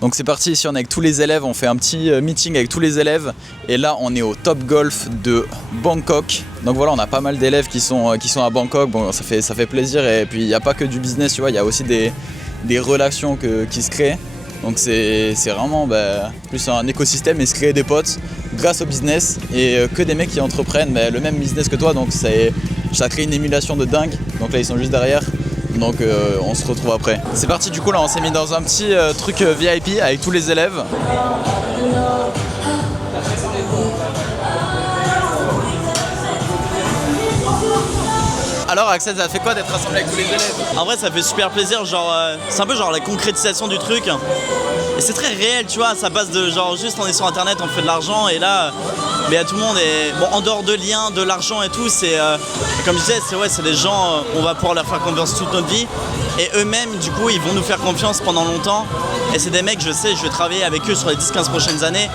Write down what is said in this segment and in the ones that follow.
Donc c'est parti, ici on est avec tous les élèves, on fait un petit meeting avec tous les élèves et là on est au Top Golf de Bangkok. Donc voilà, on a pas mal d'élèves qui sont à Bangkok, bon ça fait plaisir et puis il n'y a pas que du business, tu vois, il y a aussi des relations qui se créent. Donc c'est vraiment plus un écosystème et se créer des potes grâce au business et que des mecs qui entreprennent le même business que toi, donc ça crée une émulation de dingue. Donc là ils sont juste derrière. Donc on se retrouve après. C'est parti, du coup là on s'est mis dans un petit truc VIP avec tous les élèves. Alors Axel, ça fait quoi d'être rassemblé avec tous les élèves? En vrai ça fait super plaisir, genre c'est un peu genre la concrétisation du truc. Et c'est très réel, tu vois, ça passe de genre juste on est sur internet, on fait de l'argent et là mais à tout le monde est bon en dehors de liens, de l'argent et tout, c'est comme je disais, c'est des gens, on va pouvoir leur faire confiance toute notre vie et eux-mêmes du coup ils vont nous faire confiance pendant longtemps et c'est des mecs, je sais, je vais travailler avec eux sur les 10-15 prochaines années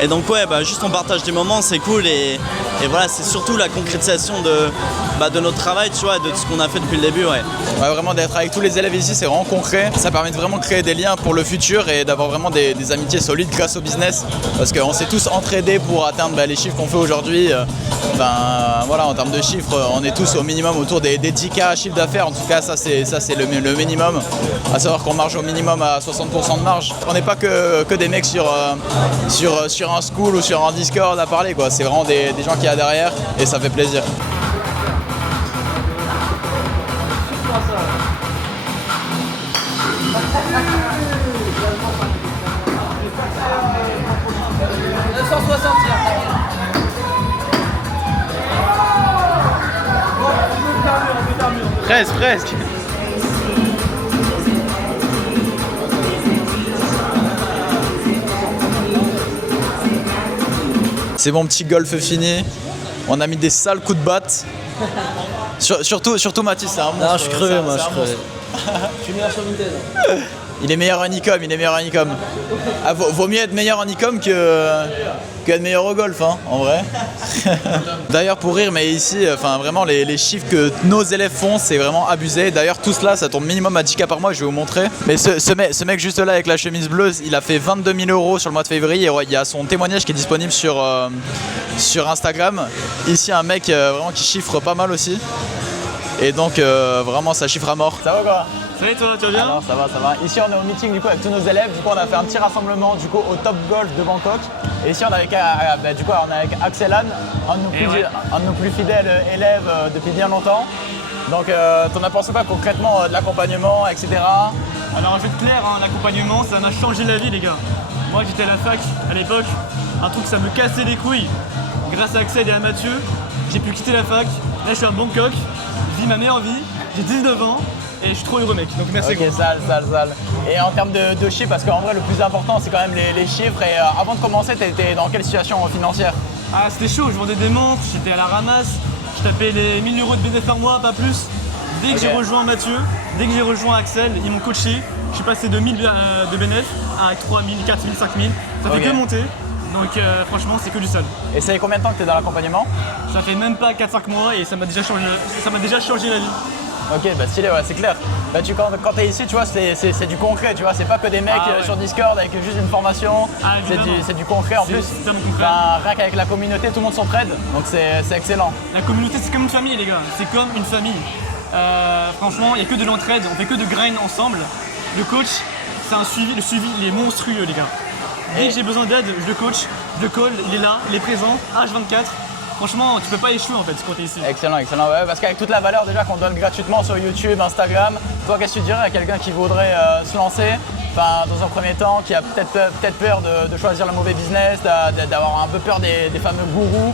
et donc ouais, juste on partage des moments, c'est cool et voilà, c'est surtout la concrétisation de notre travail, tu vois, de ce qu'on a fait depuis le début, ouais. Ouais, vraiment d'être avec tous les élèves ici, c'est vraiment concret. Ça permet de vraiment créer des liens pour le futur et d'avoir vraiment des amitiés solides grâce au business. Parce qu'on s'est tous entraidés pour atteindre les chiffres qu'on fait aujourd'hui. Voilà, en termes de chiffres, on est tous au minimum autour des 10K chiffre d'affaires. En tout cas, ça c'est le minimum. À savoir qu'on marge au minimum à 60% de marge. On n'est pas que des mecs sur un school ou sur un Discord à parler, quoi. C'est vraiment des gens qu'il y a derrière et ça fait plaisir. Presque. C'est mon petit golf fini. On a mis des sales coups de batte. Surtout Mathis, c'est un monstre. Non, je suis crevé, moi, je suis crevé. Je suis meilleur sur Vinted. Il est meilleur en e-com, vaut mieux être meilleur en e-com qu'être meilleur au golf, hein, en vrai. D'ailleurs, pour rire, mais ici, vraiment, les chiffres que nos élèves font, c'est vraiment abusé. D'ailleurs, tout cela, ça tourne minimum à 10K par mois, je vais vous montrer. Mais ce mec juste là, avec la chemise bleue, il a fait 22 000 € sur le mois de février. Et ouais, il y a son témoignage qui est disponible sur Instagram. Ici, un mec vraiment qui chiffre pas mal aussi. Et donc, vraiment, ça chiffre à mort. Ça va quoi? Salut toi, tu vas bien? Alors ça va. Ici on est au meeting du coup avec tous nos élèves. Du coup on a fait un petit rassemblement du coup au Top Golf de Bangkok. Et ici on est avec Axelan, un de nos plus fidèles élèves depuis bien longtemps. Donc t'en as pensé quoi concrètement de l'accompagnement, etc. Alors je vais être clair, l'accompagnement ça m'a changé la vie les gars. Moi j'étais à la fac à l'époque, un truc ça me cassait les couilles. Grâce à Axel et à Mathieu, j'ai pu quitter la fac. Là je suis à Bangkok, je vis ma meilleure vie, j'ai 19 ans. Et je suis trop heureux mec, donc merci. Ok, sale. Et en termes de chiffres, parce qu'en vrai le plus important c'est quand même les chiffres. Et avant de commencer, t'étais dans quelle situation financière? Ah c'était chaud, je vendais des montres, j'étais à la ramasse, je tapais les 1000 € de bénéfice par mois, pas plus. Dès que j'ai rejoint Mathieu, dès que j'ai rejoint Axel, ils m'ont coaché. Je suis passé de 1000 de bénéfice à 3000, 4000, 5000. Ça fait que monter. Donc franchement c'est que du sol. Et ça fait combien de temps que tu es dans l'accompagnement? Ça fait même pas 4-5 mois et ça m'a déjà changé la vie. Ok, stylé, ouais, c'est clair. Quand t'es ici, tu vois, c'est du concret, tu vois, c'est pas que des mecs sur Discord avec juste une formation, c'est du concret en plus. Rien qu'avec la communauté, tout le monde s'entraide, donc c'est excellent. La communauté, c'est comme une famille, les gars, c'est comme une famille. Franchement, il n'y a que de l'entraide, on fait que de grind ensemble. Le coach, c'est un suivi, le suivi, il est monstrueux, les gars. Dès que j'ai besoin d'aide, je le coach, je le call, il est là, il est présent, H24. Franchement, tu peux pas échouer en fait quand t'es ici. Excellent, ouais, parce qu'avec toute la valeur déjà qu'on donne gratuitement sur YouTube, Instagram, toi qu'est-ce que tu dirais à quelqu'un qui voudrait se lancer, dans un premier temps, qui a peut-être peur de choisir le mauvais business, d'avoir un peu peur des fameux gourous?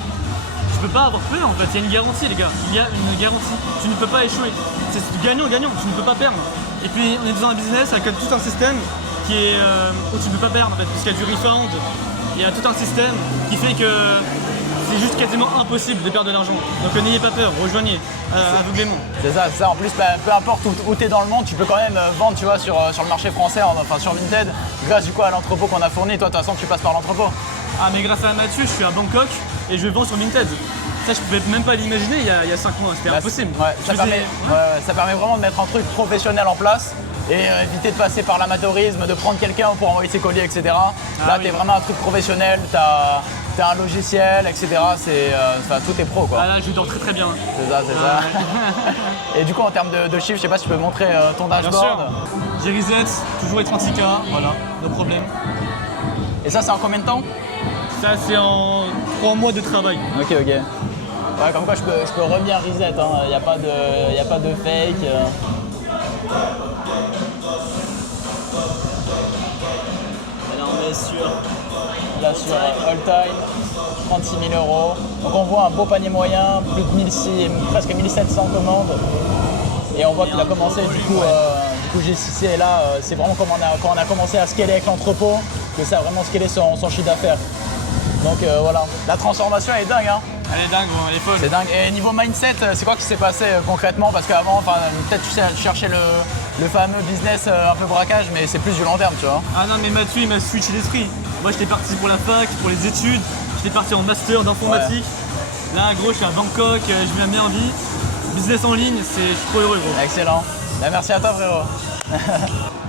Tu peux pas avoir peur en fait, il y a une garantie les gars, il y a une garantie, tu ne peux pas échouer. C'est gagnant-gagnant, tu ne peux pas perdre. Et puis on est dans un business avec tout un système qui est où tu ne peux pas perdre en fait, puisqu'il y a du refund, il y a tout un système qui fait que c'est juste quasiment impossible de perdre de l'argent. Donc n'ayez pas peur, rejoignez aveuglément. C'est ça. En plus, peu importe où tu es dans le monde, tu peux quand même vendre, tu vois, sur le marché français, sur Vinted, grâce du coup à l'entrepôt qu'on a fourni. Toi, de toute façon, tu passes par l'entrepôt. Ah, mais grâce à Mathieu, je suis à Bangkok et je vends sur Vinted. Ça, je pouvais même pas l'imaginer il y a 5 mois, c'était impossible. Ça permet vraiment de mettre un truc professionnel en place. et éviter de passer par l'amateurisme, de prendre quelqu'un pour envoyer ses colis, etc. Là, oui. t'es vraiment un truc professionnel, t'as un logiciel, etc. Tout est pro, quoi. Ah là, je dors très très bien. C'est ça, c'est ça. Et du coup, en termes de chiffres, je sais pas si tu peux montrer ton Bien dashboard. sûr. J'ai reset, toujours les 36K, voilà, no problème. Et ça, c'est en combien de temps? Ça, c'est en 3 mois de travail. Ok. Ouais, comme quoi je peux revenir reset, il n'y a pas de fake. Et là, on est sur. Là sur all time, 36 000 €. Donc on voit un beau panier moyen, plus de 1600, presque 1700 commandes. Et on voit qu'il a commencé du coup G6C est là, c'est vraiment quand on a commencé à scaler avec l'entrepôt que ça a vraiment scalé son chiffre d'affaires. Donc voilà, la transformation elle est dingue, hein. Elle est dingue, elle est folle. C'est dingue. Et niveau mindset, c'est quoi qui s'est passé concrètement? Parce qu'avant, peut-être tu cherchais le fameux business un peu braquage, mais c'est plus du long terme, tu vois. Ah non, mais Mathieu, il m'a switché l'esprit. Moi, j'étais parti pour la fac, pour les études. J'étais parti en master d'informatique. Là, gros, je suis à Bangkok, je viens bien en vie. Business en ligne, je suis trop heureux, gros. Excellent. Bah, merci à toi, frérot.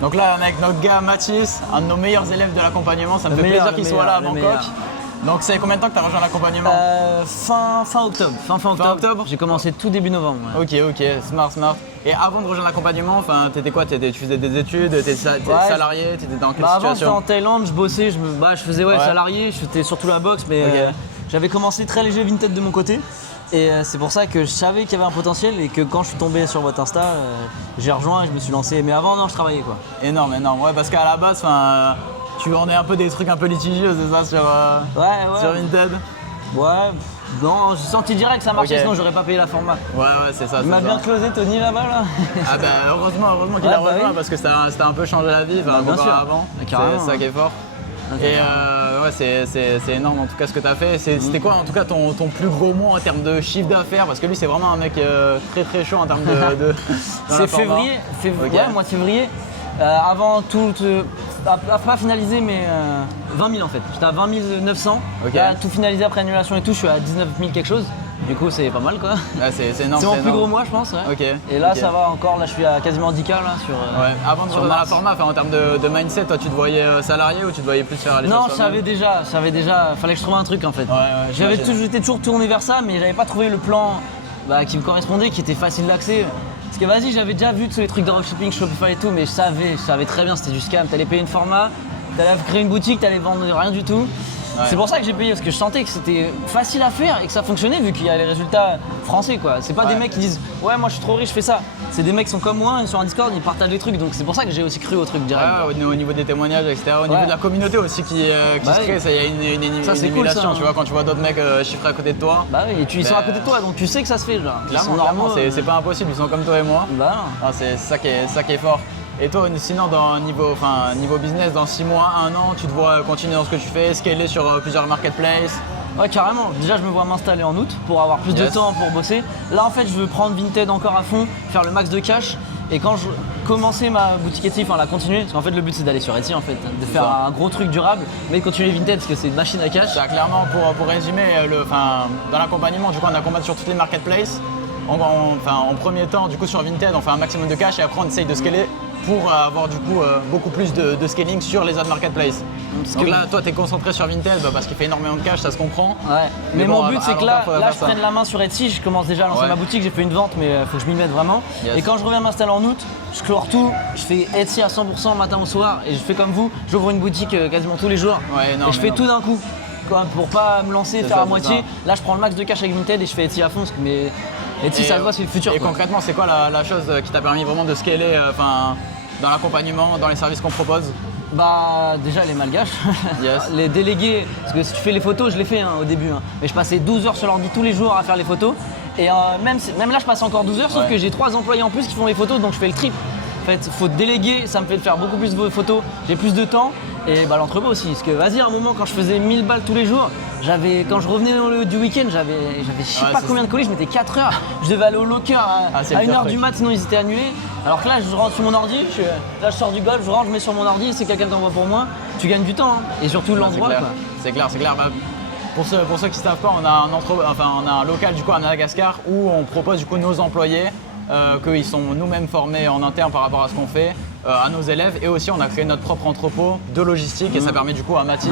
Donc là, on est avec notre gars Mathis, un de nos meilleurs élèves de l'accompagnement. Ça me fait plaisir qu'il soit là à Bangkok. Donc, c'est combien de temps que tu as rejoint l'accompagnement? Fin octobre. Fin octobre. J'ai commencé tout début novembre. Ouais. Ok, smart. Et avant de rejoindre l'accompagnement, t'étais quoi? Tu faisais des études, t'étais salarié, t'étais dans quelle Avant, j'étais situation? en Thaïlande, je bossais, je faisais salarié, j'étais surtout la boxe, mais j'avais commencé très léger Vinted de mon côté. Et c'est pour ça que je savais qu'il y avait un potentiel et que quand je suis tombé sur votre Insta, j'ai rejoint et je me suis lancé. Mais avant, non, je travaillais, quoi. Énorme. Ouais, parce qu'à la base, tu vendais un peu des trucs un peu litigieux, c'est ça, sur Vinted? Ouais, non, j'ai senti direct que ça marchait, sinon j'aurais pas payé la format. Ouais, c'est ça. Il m'a bien closé, Tony, là-bas, là. Ah bah heureusement qu'il a rejoint parce que ça a un peu changé la vie, bien sûr. avant. Carrément, C'est ça qui est fort. Et c'est énorme en tout cas ce que tu as fait. C'était quoi en tout cas ton plus gros mois en termes de chiffre d'affaires? Parce que lui c'est vraiment un mec très chaud en termes de C'est février, mois de février. Avant tout, pas finalisé, mais 20 000 en fait. J'étais à 20 900. Là, tout finalisé après annulation et tout, je suis à 19 000 quelque chose. Du coup, c'est pas mal, quoi. Ah, c'est énorme. C'est mon plus gros mois, je pense. Ouais. Et là, ça va encore. Là, je suis à quasiment 10K là sur. Avant de rejoindre la format, en termes de mindset, toi, tu te voyais salarié ou tu te voyais plus faire les choses? Non, je savais déjà. Fallait que je trouve un truc en fait. J'étais toujours tourné vers ça, mais j'avais pas trouvé le plan qui me correspondait, qui était facile d'accès. Parce que vas-y, j'avais déjà vu tous les trucs de dropshipping, Shopify et tout, mais je savais très bien, c'était du scam. T'allais payer une format, t'allais créer une boutique, t'allais vendre rien du tout. Ouais. C'est pour ça que j'ai payé, parce que je sentais que c'était facile à faire et que ça fonctionnait vu qu'il y a les résultats français, quoi. C'est pas des mecs qui disent ouais, moi je suis trop riche, je fais ça. C'est des mecs qui sont comme moi, ils sont en Discord, ils partagent des trucs, donc c'est pour ça que j'ai aussi cru au truc direct. Au niveau des témoignages, etc. Au niveau de la communauté aussi qui se crée, il y a une émulation, cool, tu vois, quand tu vois d'autres mecs chiffrés à côté de toi. Bah oui, et ils sont à côté de toi, donc tu sais que ça se fait, genre. Clairement, c'est pas impossible, ils sont comme toi et moi. Bah non. C'est ça qui est fort. Et toi, sinon, niveau business, dans 6 mois, 1 an, tu te vois continuer dans ce que tu fais, scaler sur plusieurs marketplaces? Ouais, carrément. Déjà, je me vois m'installer en août pour avoir plus de temps pour bosser. Là, en fait, je veux prendre Vinted encore à fond, faire le max de cash. Et quand je commencer ma boutique Etsy, la continuer, parce qu'en fait, le but, c'est d'aller sur Etsy, en fait, de faire un gros truc durable, mais de continuer Vinted, parce que c'est une machine à cash. Clairement, pour résumer, dans l'accompagnement, du coup, on accompagne sur toutes les marketplaces. En premier temps, du coup, sur Vinted, on fait un maximum de cash et après, on essaye de scaler pour avoir du coup beaucoup plus de scaling sur les autres marketplaces. Donc là, toi, tu es concentré sur Vinted parce qu'il fait énormément de cash, ça se comprend. Ouais. Mais mon but, c'est que là je prenne la main sur Etsy, je commence déjà à lancer ma boutique, j'ai fait une vente, mais il faut que je m'y mette vraiment. Et quand je reviens m'installer en août, je clore tout, je fais Etsy à 100% matin au soir et je fais comme vous, j'ouvre une boutique quasiment tous les jours et je fais tout d'un coup. Pour pas me lancer, faire à moitié. Là, je prends le max de cash avec Vinted et je fais Etsy à fond, mais Etsy, ça se voit, c'est le futur. Et concrètement, c'est quoi la chose qui t'a permis vraiment de scaler dans l'accompagnement, dans les services qu'on propose? Bah déjà les malgaches, les délégués, parce que si tu fais les photos, je l'ai fait au début, mais je passais 12 heures sur l'ordi tous les jours à faire les photos et même là je passe encore 12 heures, sauf que j'ai 3 employés en plus qui font les photos, donc je fais le triple. En fait, faut déléguer, ça me fait faire beaucoup plus de photos, j'ai plus de temps et l'entrepôt aussi. Parce que vas-y, à un moment, quand je faisais 1000 balles tous les jours, quand je revenais du week-end, j'avais je sais pas combien de colis, je mettais 4 heures. Je devais aller au locker à 1h du mat, sinon ils étaient annulés. Alors que là, je rentre sur mon ordi, là je sors du golf, je rentre, je mets sur mon ordi, c'est quelqu'un qui envoie pour moi, tu gagnes du temps et surtout l'endroit. C'est clair. Pour ceux qui ne savent pas, on a un local du coup à Madagascar où on propose du coup nos employés qu'ils sont nous-mêmes formés en interne par rapport à ce qu'on fait, à nos élèves et aussi on a créé notre propre entrepôt de logistique et ça permet du coup à Mathis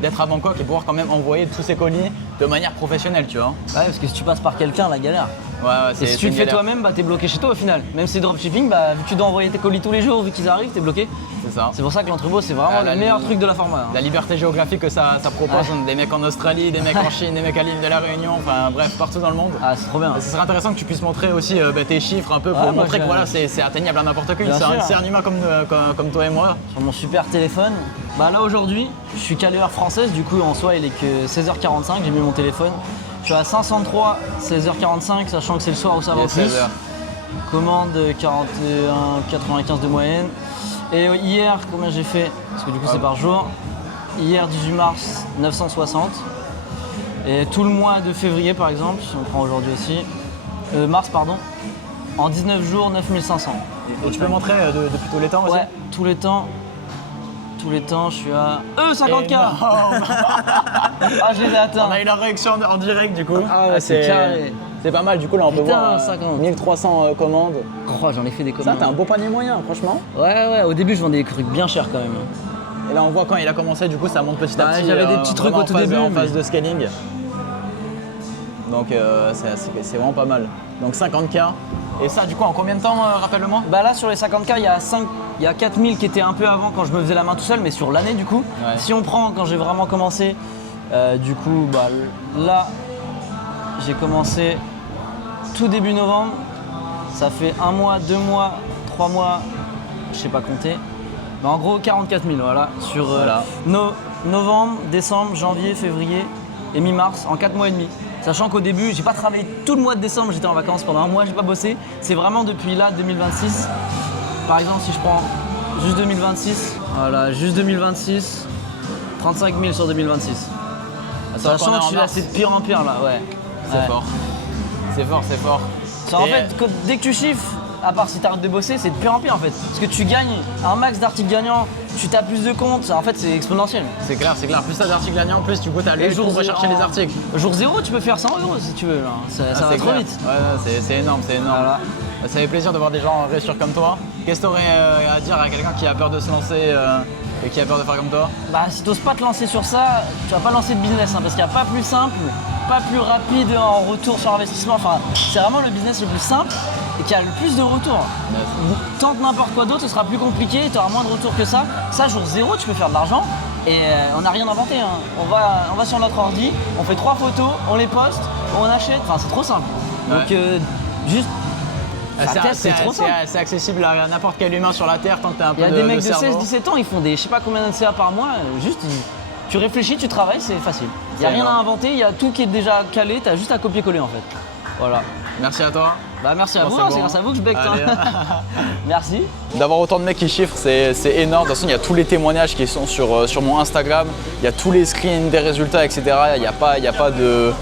d'être à Bangkok et pouvoir quand même envoyer tous ses colis de manière professionnelle, tu vois. Ouais, parce que si tu passes par quelqu'un, la galère. Ouais, Et si tu le fais toi-même, bah t'es bloqué chez toi au final. Même si c'est dropshipping, bah vu que tu dois envoyer tes colis tous les jours, vu qu'ils arrivent, t'es bloqué. C'est ça. C'est pour ça que l'entrepôt c'est vraiment le meilleur truc de la format. La liberté géographique que ça propose, des mecs en Australie, des mecs en Chine, des mecs à l'île de la Réunion, enfin bref, partout dans le monde. Ah, c'est trop bien. Ce serait intéressant que tu puisses montrer aussi tes chiffres un peu pour montrer que voilà, c'est atteignable à n'importe qui. C'est un humain comme toi et moi. Sur mon super téléphone, bah là aujourd'hui, je suis calé heure française, du coup en soi il est que 16h45, j'ai mis mon téléphone. Je suis à 503, 16h45, sachant que c'est le soir où ça va plus. Commande 41,95 de moyenne. Et hier, combien j'ai fait? Parce que du coup c'est par jour. Hier 18 mars, 960. Et tout le mois de février par exemple, si on prend aujourd'hui aussi. Mars pardon. En 19 jours, 9500. Et tu peux montrer depuis tous les temps aussi? Ouais, tous les temps. Tous les temps, je suis à 50K. Ah, je les ai atteints. On a eu la réaction en direct du coup. Ah ouais, c'est carré. C'est pas mal, du coup là on peut voir 50. 1300 commandes. Oh, j'en ai fait des commandes. Ça, t'as un beau panier moyen, franchement. Ouais, au début je vendais des trucs bien chers quand même. Et là on voit quand il a commencé, du coup ça monte petit à petit. J'avais des petits trucs au tout début. En phase de scaling. Donc c'est vraiment pas mal. Donc 50K. Et ça, du coup, en combien de temps, rappelle-le-moi? Bah là, sur les 50K, il y a 4000 qui étaient un peu avant quand je me faisais la main tout seul, mais sur l'année, du coup. Ouais. Si on prend quand j'ai vraiment commencé, du coup, bah là, j'ai commencé tout début novembre. Ça fait 1 mois, 2 mois, 3 mois, je sais pas compter. Mais en gros, 44 000, voilà. Sur novembre, décembre, janvier, février et mi-mars, en 4 mois et demi. Sachant qu'au début, j'ai pas travaillé tout le mois de décembre, j'étais en vacances pendant 1 mois, j'ai pas bossé. C'est vraiment depuis là, 2026. Par exemple, si je prends juste 2026, voilà, juste 2026, 35 000 sur 2026. Sachant que je suis là, c'est de pire en pire là, ouais. C'est fort. C'est fort, c'est fort. En fait, dès que tu chiffres, à part si t'arrêtes de bosser, c'est de pire en pire en fait. Parce que tu gagnes un max d'articles gagnants, tu tapes plus de comptes, en fait c'est exponentiel. C'est clair, c'est clair. Plus t'as d'articles gagnants, plus tu as les jours pour rechercher les articles. Jour 0, tu peux faire 100 € si tu veux. Là. Ça va trop vite. Ouais, c'est énorme, c'est énorme. Voilà. Ça fait plaisir de voir des gens réussir comme toi. Qu'est-ce que tu aurais à dire à quelqu'un qui a peur de se lancer et qui a peur de faire comme toi? Bah si t'oses pas te lancer sur ça, tu vas pas lancer de business parce qu'il n'y a pas plus simple, pas plus rapide en retour sur investissement. Enfin, c'est vraiment le business le plus simple et qui a le plus de retour. Tente n'importe quoi d'autre, ce sera plus compliqué, tu auras moins de retour que ça. Ça, jour 0, tu peux faire de l'argent et on n'a rien inventé. Hein. On va sur notre ordi, on fait 3 photos, on les poste, on achète, enfin c'est trop simple. Donc juste c'est trop simple. C'est accessible à n'importe quel humain sur la Terre tant que tu as un peu de cerveau. Il y a des mecs de 16-17 ans, ils font des je sais pas combien de CA par mois, tu réfléchis, tu travailles, c'est facile. Il n'y a rien à inventer, il y a tout qui est déjà calé, tu as juste à copier-coller en fait. Voilà. Merci à toi. Bah merci à vous, c'est grâce à vous que je bec. Merci. D'avoir autant de mecs qui chiffrent, c'est énorme. De toute façon, il y a tous les témoignages qui sont sur mon Instagram. Il y a tous les screens des résultats, etc. Il n'y a pas de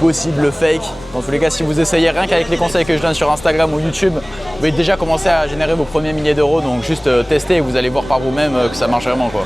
possible fake. Dans tous les cas, si vous essayez rien qu'avec les conseils que je donne sur Instagram ou YouTube, vous pouvez déjà commencer à générer vos premiers milliers d'euros. Donc juste testez et vous allez voir par vous-même que ça marche vraiment, quoi.